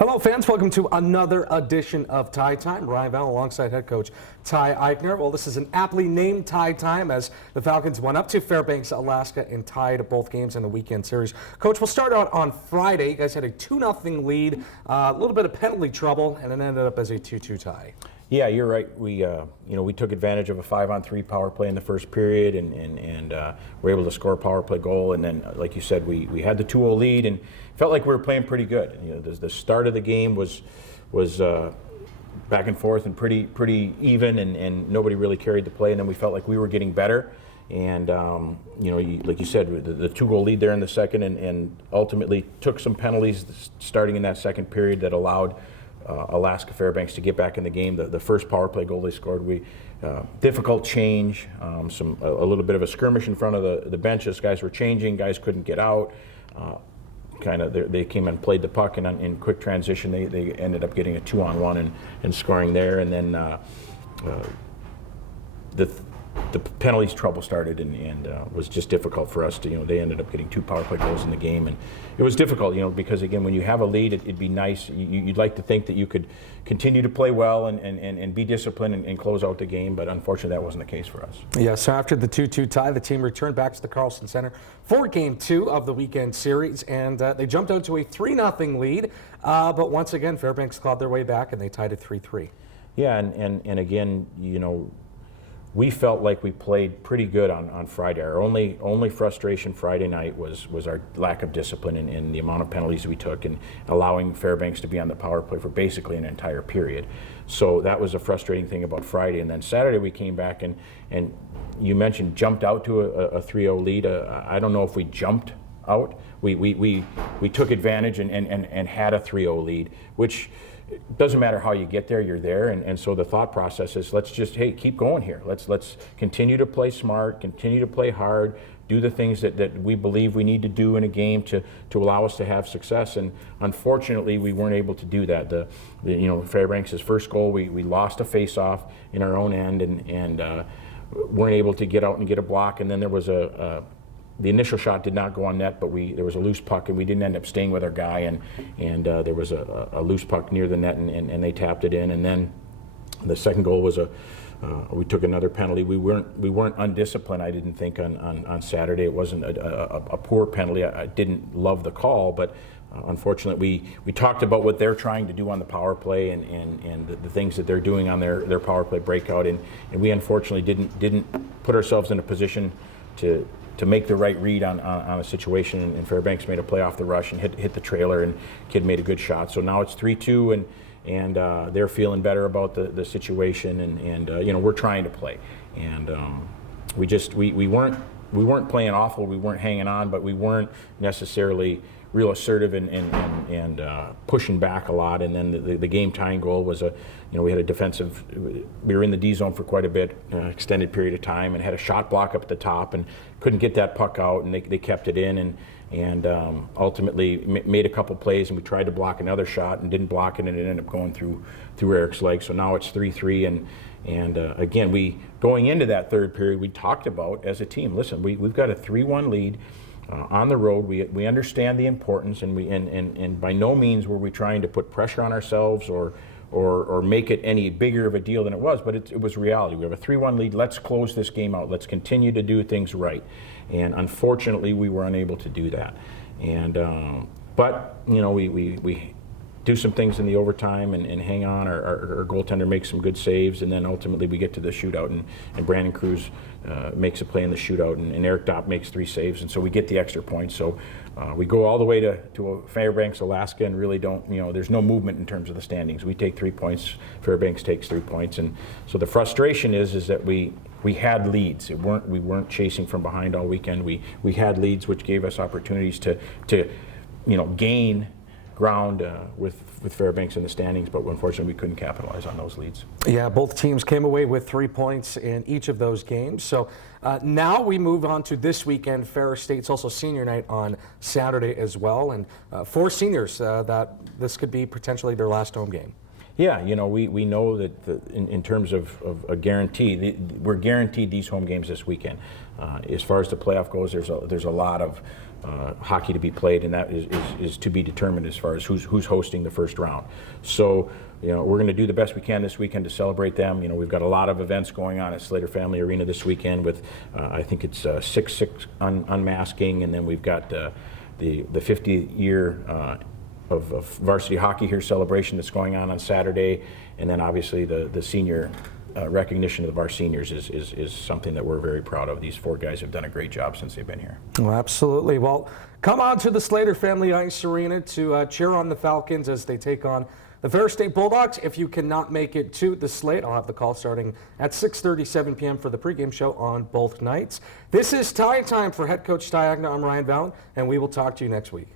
Hello, fans. Welcome to another edition of Tie Time. Ryan Bell alongside head coach Ty Eichner. Well, this is an aptly named Tie Time as the Falcons went up to Fairbanks, Alaska, and tied both games in the weekend series. Coach, we'll start out on Friday. You guys had a 2-0 lead, a little bit of penalty trouble, and it ended up as a 2-2 tie. Yeah, you're right. We took advantage of a 5-on-3 power play in the first period, and were able to score a power play goal. And then, like you said, we had the 2-0 lead and felt like we were playing pretty good. The start of the game was back and forth and pretty even, and nobody really carried the play. And then we felt like we were getting better. And like you said, the 2-goal lead there in the second, and ultimately took some penalties starting in that second period that allowed Alaska Fairbanks to get back in the game. The first power play goal they scored, difficult change, a little bit of a skirmish in front of the benches. Guys were changing, guys couldn't get out. They came and played the puck, and in quick transition they ended up getting a 2-on-1 and scoring there. And then the penalties trouble started and was just difficult for us to, they ended up getting 2 power play goals in the game, and it was difficult, because again, when you have a lead, it'd be nice. You'd like to think that you could continue to play well and be disciplined and close out the game, but unfortunately that wasn't the case for us. Yeah, so after the 2-2 tie, the team returned back to the Carlson Center for Game 2 of the weekend series, and they jumped out to a 3-0 lead, but once again, Fairbanks clawed their way back and they tied it 3-3. Yeah, and again, we felt like we played pretty good on Friday. Our only frustration Friday night was our lack of discipline and the amount of penalties we took and allowing Fairbanks to be on the power play for basically an entire period. So that was a frustrating thing about Friday. And then Saturday we came back and you mentioned jumped out to a 3-0 lead. I don't know if we jumped out. We took advantage and had a 3-0 lead, which it doesn't matter how you get there, you're there, and so the thought process is let's just, keep going here. Let's continue to play smart, continue to play hard, do the things that we believe we need to do in a game to allow us to have success. And unfortunately, we weren't able to do that. Fairbanks' first goal, we lost a face-off in our own end and weren't able to get out and get a block. And then there was the initial shot did not go on net, but there was a loose puck, and we didn't end up staying with our guy, and there was a loose puck near the net, and they tapped it in. And then the second goal was we took another penalty. We weren't undisciplined, I didn't think, on Saturday. It wasn't a poor penalty. I didn't love the call, but unfortunately we talked about what they're trying to do on the power play and the things that they're doing on their power play breakout, and we unfortunately didn't put ourselves in a position to make the right read on a situation, and Fairbanks made a play off the rush and hit the trailer, and kid made a good shot. So now it's 3-2, and they're feeling better about the situation, and we're trying to play, and we weren't playing awful, we weren't hanging on, but we weren't necessarily real assertive and pushing back a lot. And then the game tying goal was we had a defensive, we were in the D zone for quite a bit, extended period of time, and had a shot block up at the top and couldn't get that puck out, and they kept it in and ultimately made a couple plays, and we tried to block another shot and didn't block it, and it ended up going through Eric's leg. So now it's 3-3, and again, going into that third period, we talked about as a team, listen, we've got a 3-1 lead. On the road, we understand the importance, and by no means were we trying to put pressure on ourselves or make it any bigger of a deal than it was, but it was reality. We have a 3-1 lead. Let's close this game out. Let's continue to do things right. And unfortunately, we were unable to do that. And but we do some things in the overtime and hang on. Our goaltender makes some good saves, and then ultimately we get to the shootout, and Brandon Cruz makes a play in the shootout, and Eric Dopp makes 3 saves, and so we get the extra point. So we go all the way to Fairbanks, Alaska, and really don't, there's no movement in terms of the standings. We take 3 points, Fairbanks takes 3 points, and so the frustration is that we had leads. We weren't chasing from behind all weekend. We had leads, which gave us opportunities to gain ground with Fairbanks in the standings, but unfortunately we couldn't capitalize on those leads. Yeah, both teams came away with 3 points in each of those games. So now we move on to this weekend. Ferris State's also senior night on Saturday as well, and 4 seniors that this could be potentially their last home game. Yeah, we know that in terms of a guarantee, we're guaranteed these home games this weekend. As far as the playoff goes, there's a lot of hockey to be played, and that is to be determined as far as who's hosting the first round. So, we're going to do the best we can this weekend to celebrate them. We've got a lot of events going on at Slater Family Arena this weekend with, I think it's 6-6 unmasking, and then we've got the 50th year of varsity hockey here celebration that's going on Saturday, and then obviously the senior recognition of our seniors is something that we're very proud of. These 4 guys have done a great job since they've been here. Oh, absolutely. Well, come on to the Slater Family Ice Arena to cheer on the Falcons as they take on the Ferris State Bulldogs. If you cannot make it to the slate, I'll have the call starting at 6:30, 7 p.m. for the pregame show on both nights. This is Tie Time for head coach Ty Aigner. I'm Ryan Vallon, and we will talk to you next week.